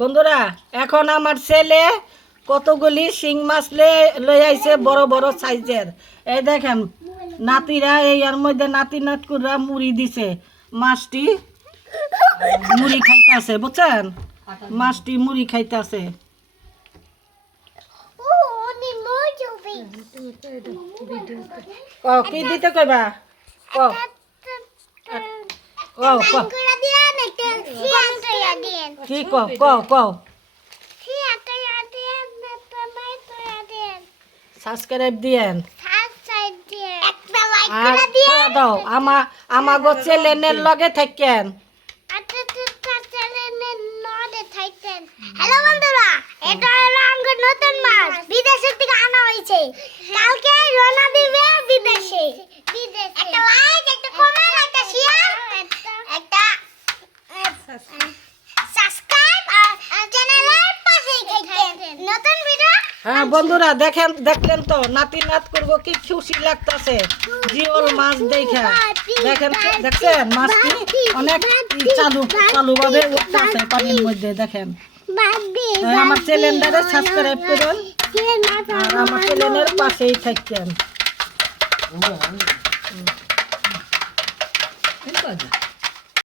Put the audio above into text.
বন্ধুরা এখন আমার ছেলে কতগুলি শিং মাছ লই আইছে বড় বড় সাইজের। এই দেখেন নাতিরা এই এর মধ্যে নাতি নাতকুরা মুড়ি দিছে, মাছটি মুড়ি খাইতেছে, বুঝছেন? মাছটি মুড়ি খাইতেছে। কি দিতে কইবা? কি সাবস্ক্রাইব দিয়েন আর দাও আমাগো চ্যানেলের লগে থাকেন। হ্যালো বন্ধুরা, এটা হলো আমার নতুন মাছ, বিদেশের থেকে আনা হয়েছে। কালকে রওনা দিবে বিদেশে। একটা লাইক, একটা কমেন্ট, একটা শেয়ার, একটা সাবস্ক্রাইব আর চ্যানেলের পাশেই থাকেন। নতুন ভিডিও। হ্যাঁ বন্ধুরা দেখলেন তো নাতি নাত করবো কি খুশি লাগতেছে জিওল মাছ দেখা। দেখছেন মাছটি অনেক চালু ভাবে উঠতেছে পানির মধ্যে। দেখেন আমার চ্যানেলটারে সাবস্ক্রাইব করুন আর আমার চ্যানেলের পাশেই থাকেন।